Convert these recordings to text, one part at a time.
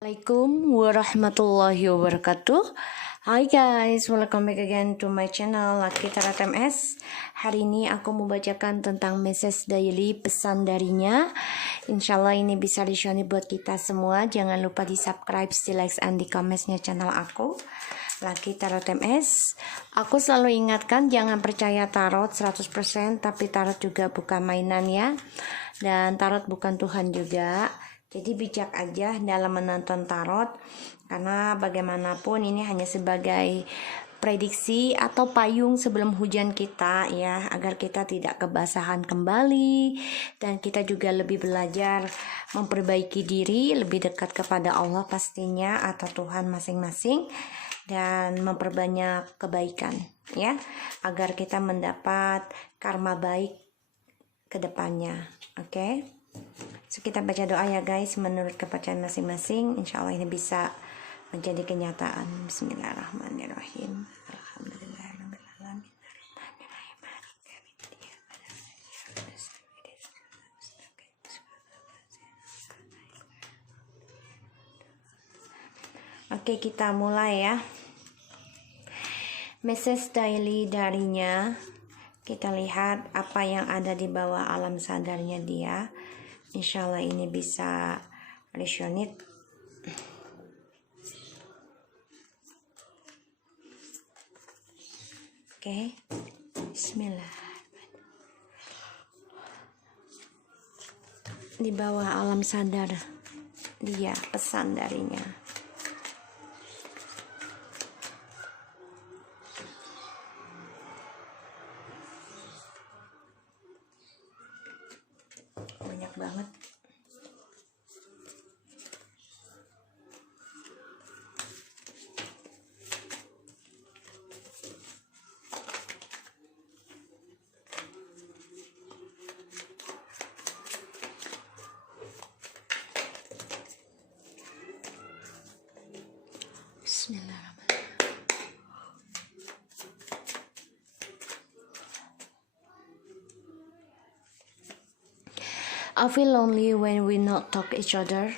Assalamualaikum warahmatullahi wabarakatuh. Hi guys, welcome back again to my channel Lucky Tarot MS. Hari ini aku mau bacakan tentang message daily pesan darinya. Insyaallah ini bisa disyoni buat kita semua. Jangan lupa di subscribe, di like, and di commentsnya channel aku Lucky Tarot MS. Aku selalu ingatkan jangan percaya tarot 100%, tapi tarot juga bukan mainan ya. Dan tarot bukan Tuhan juga. Jadi bijak aja dalam menonton tarot, karena bagaimanapun ini hanya sebagai prediksi atau payung sebelum hujan kita ya, agar kita tidak kebasahan kembali dan kita juga lebih belajar memperbaiki diri, lebih dekat kepada Allah pastinya atau Tuhan masing-masing, dan memperbanyak kebaikan ya, agar kita mendapat karma baik ke depannya. Oke? So, kita baca doa ya guys, menurut kepercayaan masing-masing. Insya Allah ini bisa menjadi kenyataan. Bismillahirrahmanirrahim. Alhamdulillahirrahmanirrahim. Oke, kita mulai ya. Message daily darinya. Kita lihat apa yang ada di bawah alam sadarnya dia. Insya Allah ini bisa resonate. Oke, Bismillah. Di bawah alam sadar dia, pesan darinya. Banyak banget. Bismillahirrahmanirrahim. I feel lonely when we not talk each other.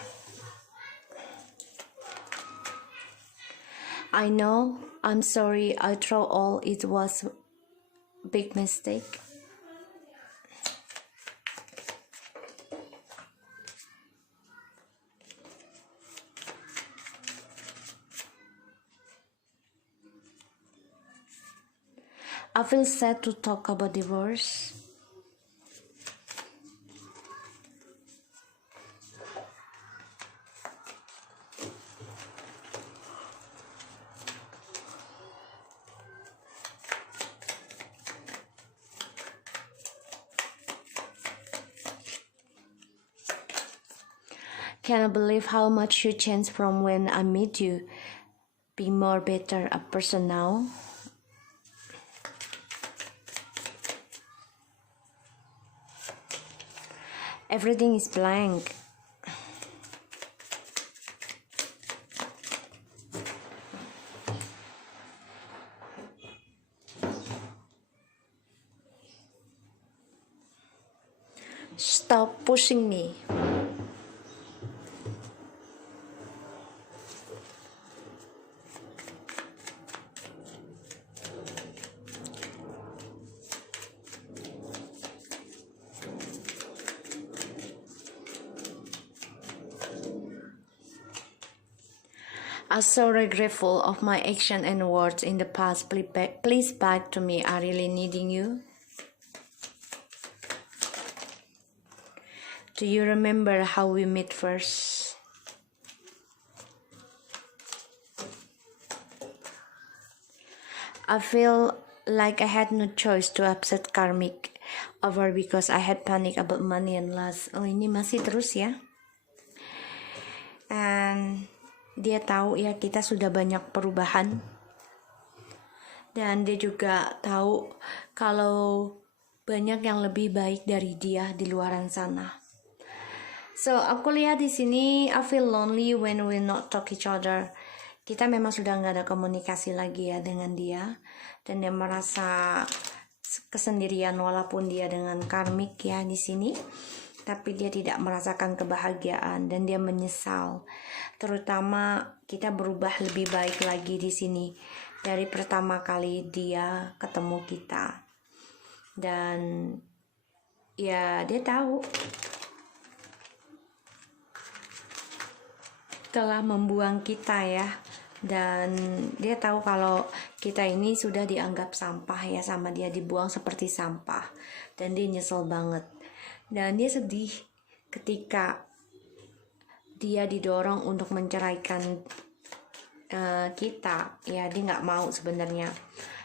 I know, I'm sorry, I throw all, it was big mistake. I feel sad to talk about divorce. Can't believe how much you changed from when I met you. Be more better a person now. Everything is blank. Stop pushing me. I'm so regretful of my action and words in the past. Please back to me. I really needing you. Do you remember how we met first? I feel like I had no choice to upset karmic over because I had panic about money and loss. Oh, ini masih terus ya. And dia tahu ya kita sudah banyak perubahan, dan dia juga tahu kalau banyak yang lebih baik dari dia di luaran sana. So aku lihat di sini, I feel lonely when we not talk each other. Kita memang sudah nggak ada komunikasi lagi ya dengan dia, dan dia merasa kesendirian walaupun dia dengan karmik ya di sini. tapi dia tidak merasakan kebahagiaan dan dia menyesal. Terutama kita berubah lebih baik lagi di sini dari pertama kali dia ketemu kita. Dan ya dia tahu telah membuang kita ya. Dan dia tahu kalau kita ini sudah dianggap sampah ya, sama dia dibuang seperti sampah. Dan dia nyesel banget. Dan dia sedih ketika dia didorong untuk menceraikan kita. Ya dia nggak mau sebenarnya.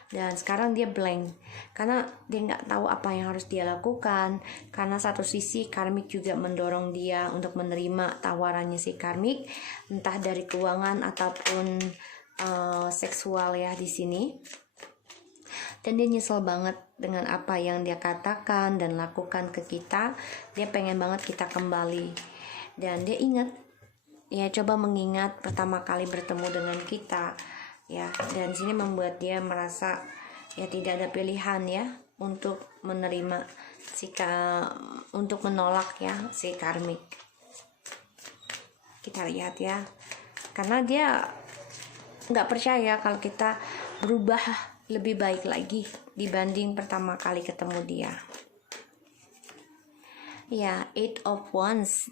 Dan sekarang dia blank karena dia nggak tahu apa yang harus dia lakukan. Karena satu sisi karmik juga mendorong dia untuk menerima tawarannya si karmik, entah dari keuangan ataupun seksual ya di sini. Dan dia nyesel banget dengan apa yang dia katakan dan lakukan ke kita. Dia pengen banget kita kembali. Dan dia ingat, ya coba mengingat pertama kali bertemu dengan kita. Ya, dan sini membuat dia merasa ya tidak ada pilihan ya untuk menerima untuk menolak ya si karmik. Kita lihat ya. Karena dia nggak percaya kalau kita berubah lebih baik lagi dibanding pertama kali ketemu dia. Ya, 8 of Wands.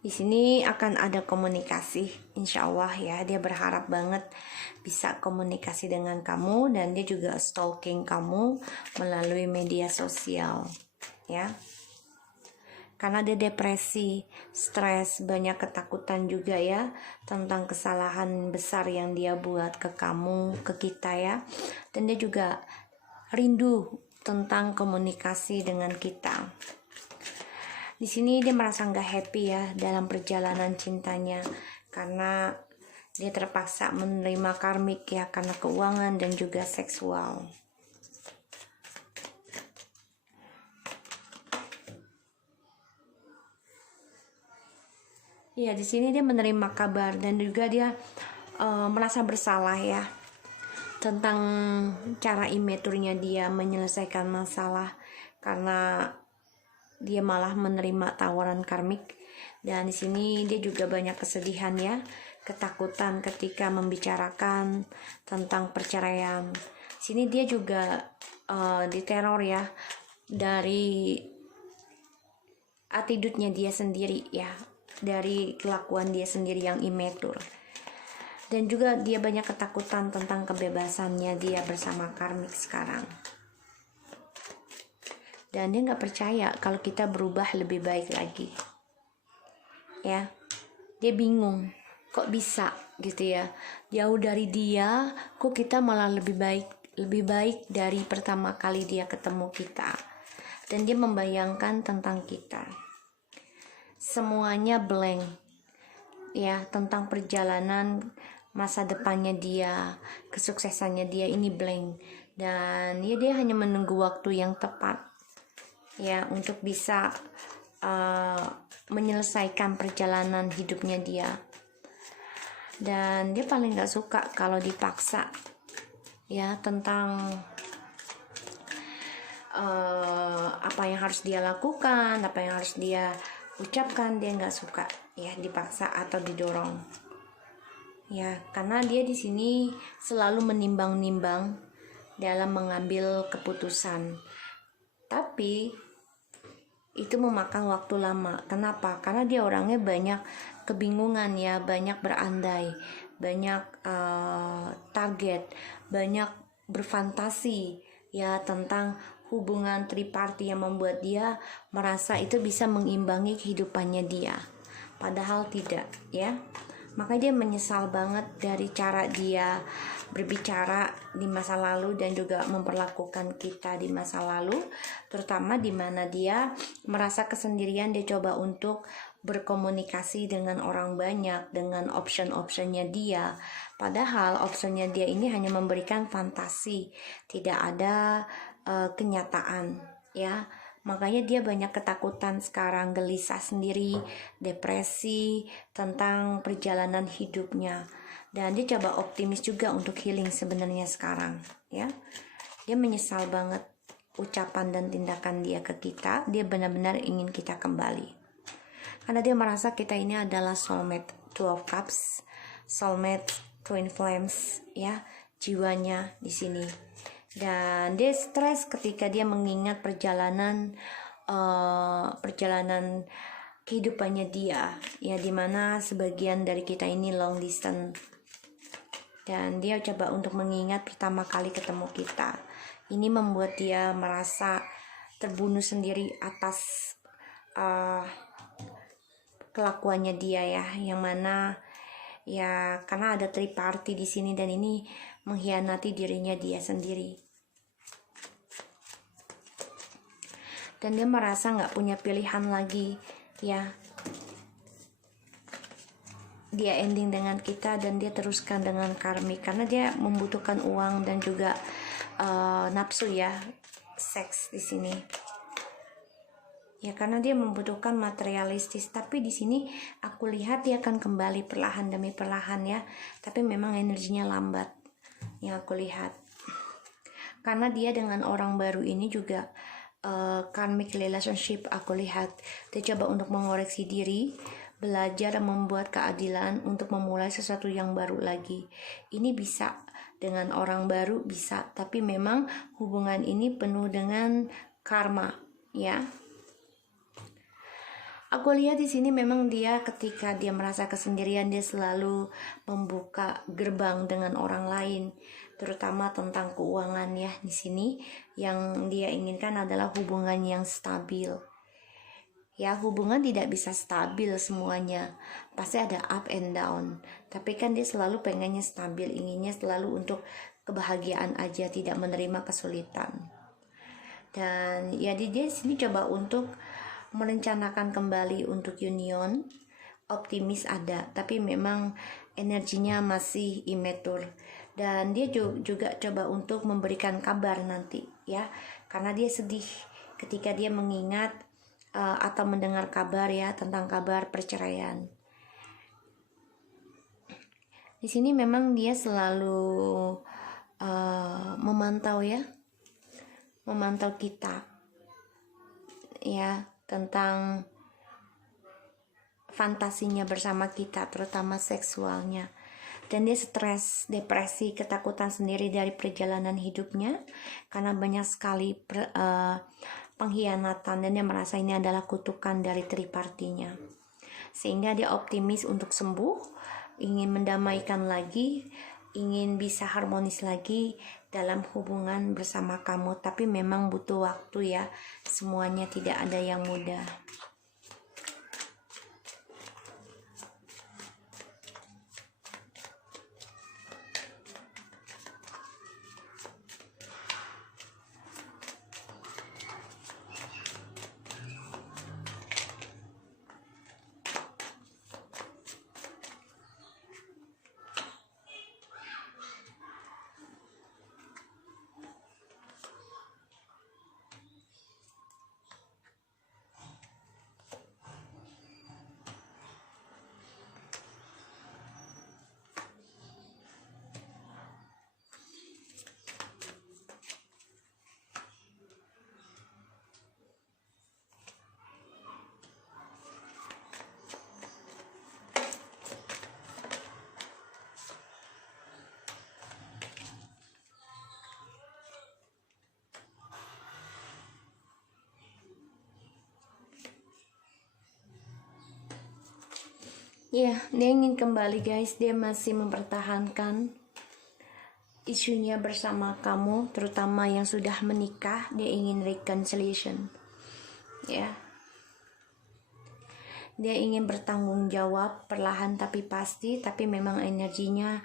Di sini akan ada komunikasi, insya Allah ya. Dia berharap banget bisa komunikasi dengan kamu, dan dia juga stalking kamu melalui media sosial, ya. Karena dia depresi, stres, banyak ketakutan juga ya tentang kesalahan besar yang dia buat ke kamu, ke kita ya. Dan dia juga rindu tentang komunikasi dengan kita. Di sini dia merasa nggak happy ya dalam perjalanan cintanya, karena dia terpaksa menerima karmik ya, karena keuangan dan juga seksual. Ya, di sini dia menerima kabar dan juga dia merasa bersalah ya tentang cara immaturnya dia menyelesaikan masalah, karena dia malah menerima tawaran karmik. Dan di sini dia juga banyak kesedihan ya, ketakutan ketika membicarakan tentang perceraian. Di sini dia juga diteror ya dari attitude-nya dia sendiri ya, dari kelakuan dia sendiri yang immature. Dan juga dia banyak ketakutan tentang kebebasannya dia bersama karmik sekarang. Dan dia nggak percaya kalau kita berubah lebih baik lagi. Ya, dia bingung, kok bisa gitu ya, jauh dari dia, kok kita malah lebih baik dari pertama kali dia ketemu kita. Dan dia membayangkan tentang kita. Semuanya blank ya, tentang perjalanan masa depannya dia, kesuksesannya dia ini blank. Dan ya dia hanya menunggu waktu yang tepat ya untuk bisa menyelesaikan perjalanan hidupnya dia. Dan dia paling gak suka kalau dipaksa ya tentang apa yang harus dia lakukan, apa yang harus dia ucapkan. Dia nggak suka ya dipaksa atau didorong ya, karena dia di sini selalu menimbang-nimbang dalam mengambil keputusan, tapi itu memakan waktu lama. Kenapa? Karena dia orangnya banyak kebingungan ya, banyak berandai, banyak target, banyak berfantasi ya tentang hubungan triparti yang membuat dia merasa itu bisa mengimbangi kehidupannya dia, padahal tidak ya. Maka dia menyesal banget dari cara dia berbicara di masa lalu dan juga memperlakukan kita di masa lalu, terutama di mana dia merasa kesendirian. Dia coba untuk berkomunikasi dengan orang banyak dengan option-optionnya dia, padahal optionnya dia ini hanya memberikan fantasi, tidak ada kenyataan ya. Makanya dia banyak ketakutan sekarang, gelisah sendiri, depresi tentang perjalanan hidupnya. Dan dia coba optimis juga untuk healing sebenarnya sekarang ya. Dia menyesal banget ucapan dan tindakan dia ke kita, dia benar-benar ingin kita kembali. Karena dia merasa kita ini adalah soulmate, Two of Cups, soulmate, twin flames, ya, jiwanya di sini. Dan dia stres ketika dia mengingat perjalanan kehidupannya dia, ya, dimana sebagian dari kita ini long distance. Dan dia coba untuk mengingat pertama kali ketemu kita. Ini membuat dia merasa terbunuh sendiri atas kelakuannya dia, ya, yang mana ya karena ada third party di sini dan ini mengkhianati dirinya dia sendiri. Dan dia merasa nggak punya pilihan lagi, ya. Dia ending dengan kita dan dia teruskan dengan karmik karena dia membutuhkan uang dan juga nafsu, ya, seks di sini. Ya, karena dia membutuhkan materialistis, tapi di sini aku lihat dia akan kembali perlahan demi perlahan, ya. Tapi memang energinya lambat yang aku lihat. Karena dia dengan orang baru ini juga karmic relationship aku lihat. Dia coba untuk mengoreksi diri, belajar membuat keadilan untuk memulai sesuatu yang baru lagi. Ini bisa dengan orang baru, bisa, tapi memang hubungan ini penuh dengan karma, ya. Aku lihat di sini memang dia ketika dia merasa kesendirian dia selalu membuka gerbang dengan orang lain, terutama tentang keuangan, ya. Di sini yang dia inginkan adalah hubungan yang stabil. Ya, hubungan tidak bisa stabil semuanya, pasti ada up and down. Tapi kan dia selalu pengennya stabil, inginnya selalu untuk kebahagiaan aja, tidak menerima kesulitan. Dan ya dia di sini coba untuk merencanakan kembali untuk union, optimis ada, tapi memang energinya masih immature. Dan dia juga coba untuk memberikan kabar nanti, ya, karena dia sedih ketika dia mengingat atau mendengar kabar, ya, tentang kabar perceraian. Di sini memang dia selalu memantau, ya, memantau kita, ya, tentang fantasinya bersama kita, terutama seksualnya. Dan dia stres, depresi, ketakutan sendiri dari perjalanan hidupnya karena banyak sekali pengkhianatan dan dia merasa ini adalah kutukan dari tripartinya. Sehingga dia optimis untuk sembuh, ingin mendamaikan lagi, ingin bisa harmonis lagi dalam hubungan bersama kamu, tapi memang butuh waktu, ya. Semuanya tidak ada yang mudah. Ya, dia ingin kembali, guys. Dia masih mempertahankan isunya bersama kamu, terutama yang sudah menikah. Dia ingin reconciliation, ya. Dia ingin bertanggung jawab perlahan tapi pasti, tapi memang energinya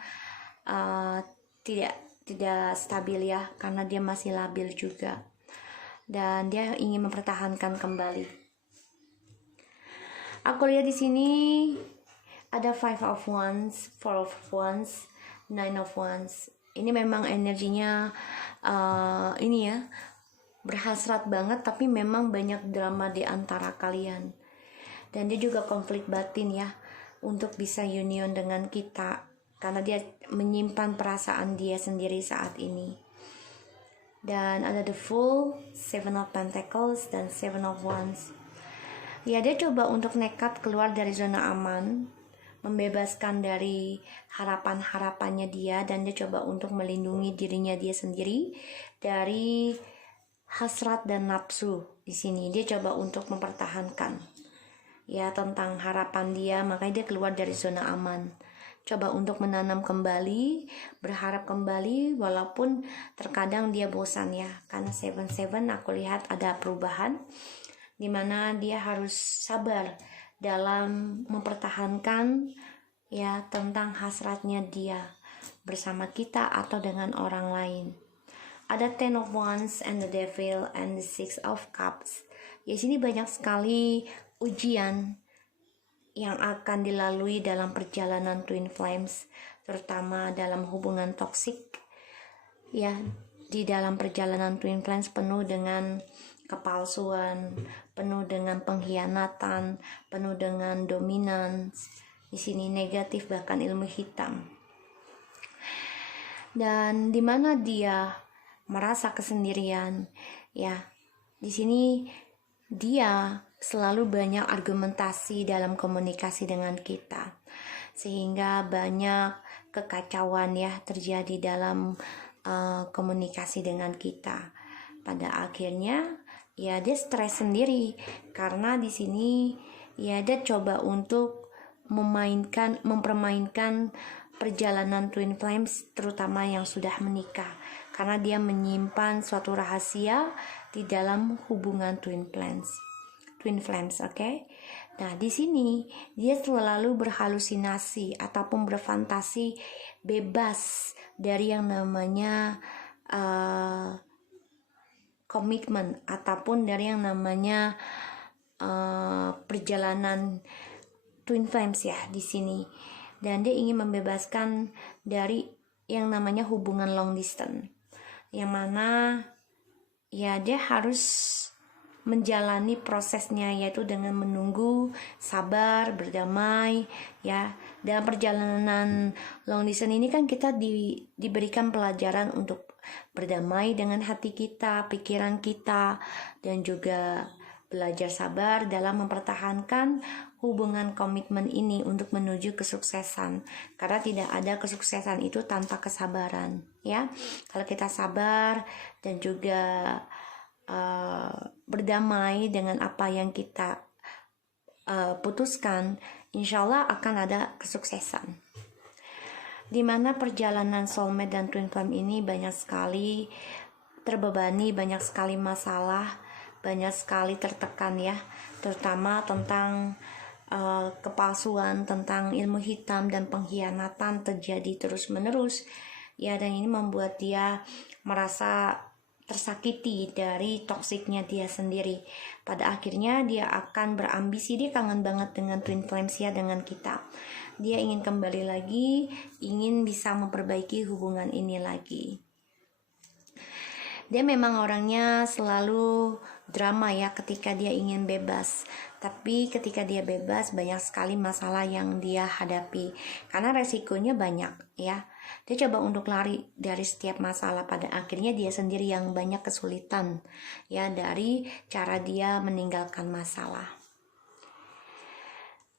tidak stabil, ya, karena dia masih labil juga. Dan dia ingin mempertahankan kembali. Aku lihat di sini ada 5 of Wands, 4 of Wands, 9 of Wands. Ini memang energinya ini, ya, berhasrat banget, tapi memang banyak drama di antara kalian. Dan dia juga konflik batin, ya, untuk bisa union dengan kita, karena dia menyimpan perasaan dia sendiri saat ini. Dan ada the Fool, Seven of Pentacles, dan Seven of Wands. Ya, dia coba untuk nekat keluar dari zona aman, membebaskan dari harapan-harapannya dia, dan dia coba untuk melindungi dirinya dia sendiri dari hasrat dan nafsu. Di sini dia coba untuk mempertahankan ya tentang harapan dia, makanya dia keluar dari zona aman, coba untuk menanam kembali, berharap kembali, walaupun terkadang dia bosan ya, karena 7-7 aku lihat ada perubahan dimana dia harus sabar dalam mempertahankan ya tentang hasratnya dia bersama kita atau dengan orang lain. Ada Ten of Wands and the Devil and the Six of Cups. Ya, sini banyak sekali ujian yang akan dilalui dalam perjalanan Twin Flames, terutama dalam hubungan toksik. Ya, di dalam perjalanan Twin Flames penuh dengan kepalsuan, penuh dengan pengkhianatan, penuh dengan dominance. Di sini negatif, bahkan ilmu hitam. Dan di mana dia merasa kesendirian, ya. Di sini dia selalu banyak argumentasi dalam komunikasi dengan kita, sehingga banyak kekacauan ya terjadi dalam komunikasi dengan kita. Pada akhirnya ya dia stres sendiri, karena di sini ya dia coba untuk mempermainkan perjalanan Twin Flames, terutama yang sudah menikah, karena dia menyimpan suatu rahasia di dalam hubungan Twin Flames, oke? Nah, di sini dia selalu berhalusinasi ataupun berfantasi bebas dari yang namanya komitmen ataupun dari yang namanya perjalanan Twin Flames ya di sini. Dan dia ingin membebaskan dari yang namanya hubungan long distance, yang mana ya dia harus menjalani prosesnya, yaitu dengan menunggu, sabar, berdamai ya. Dalam perjalanan long distance ini kan kita diberikan pelajaran untuk berdamai dengan hati kita, pikiran kita, dan juga belajar sabar dalam mempertahankan hubungan komitmen ini untuk menuju kesuksesan, karena tidak ada kesuksesan itu tanpa kesabaran ya. Kalau kita sabar dan juga berdamai dengan apa yang kita putuskan, insya Allah akan ada kesuksesan. Dimana perjalanan soulmate dan twin flame ini banyak sekali terbebani, banyak sekali masalah, banyak sekali tertekan ya, terutama tentang kepalsuan, tentang ilmu hitam dan pengkhianatan terjadi terus menerus ya, dan ini membuat dia merasa tersakiti dari toksiknya dia sendiri. Pada akhirnya dia akan berambisi, dia kangen banget dengan twin flames ya, dengan kita. Dia ingin kembali lagi, ingin bisa memperbaiki hubungan ini lagi. Dia memang orangnya selalu drama ya ketika dia ingin bebas, tapi ketika dia bebas banyak sekali masalah yang dia hadapi karena resikonya banyak ya. Dia coba untuk lari dari setiap masalah, pada akhirnya dia sendiri yang banyak kesulitan ya dari cara dia meninggalkan masalah.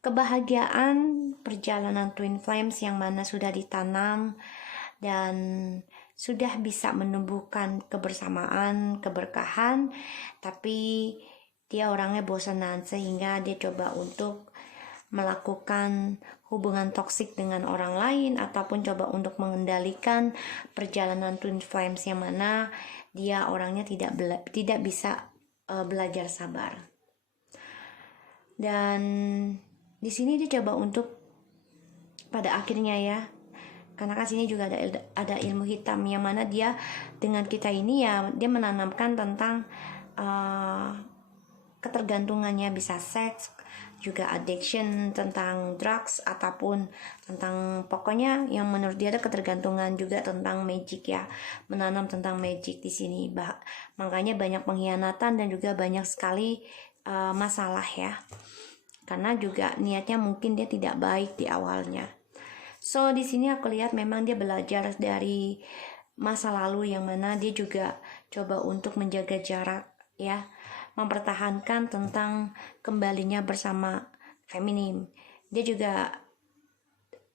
Kebahagiaan perjalanan twin flames yang mana sudah ditanam dan sudah bisa menumbuhkan kebersamaan, keberkahan, tapi dia orangnya bosanan sehingga dia coba untuk melakukan hubungan toksik dengan orang lain ataupun coba untuk mengendalikan perjalanan twin flames yang mana dia orangnya tidak bisa belajar sabar. Dan di sini dia coba untuk pada akhirnya ya, karena kan sini juga ada ilmu hitam yang mana dia dengan kita ini ya, dia menanamkan tentang ketergantungannya, bisa seks, juga addiction, tentang drugs ataupun tentang pokoknya yang menurut dia ada ketergantungan, juga tentang magic ya, menanam tentang magic di sini. Makanya banyak pengkhianatan dan juga banyak sekali masalah ya, karena juga niatnya mungkin dia tidak baik di awalnya. So di sini aku lihat memang dia belajar dari masa lalu yang mana dia juga coba untuk menjaga jarak ya, mempertahankan tentang kembalinya bersama feminim. Dia juga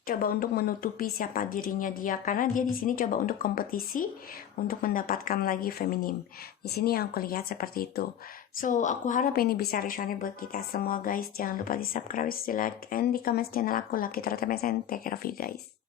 coba untuk menutupi siapa dirinya dia, karena dia di sini coba untuk kompetisi untuk mendapatkan lagi feminim. Di sini yang aku lihat seperti itu. So aku harap ini bisa resonate buat kita semua guys. Jangan lupa di subscribe, di like, and di comment channel aku Lucky Tara TMS. Take care of you guys.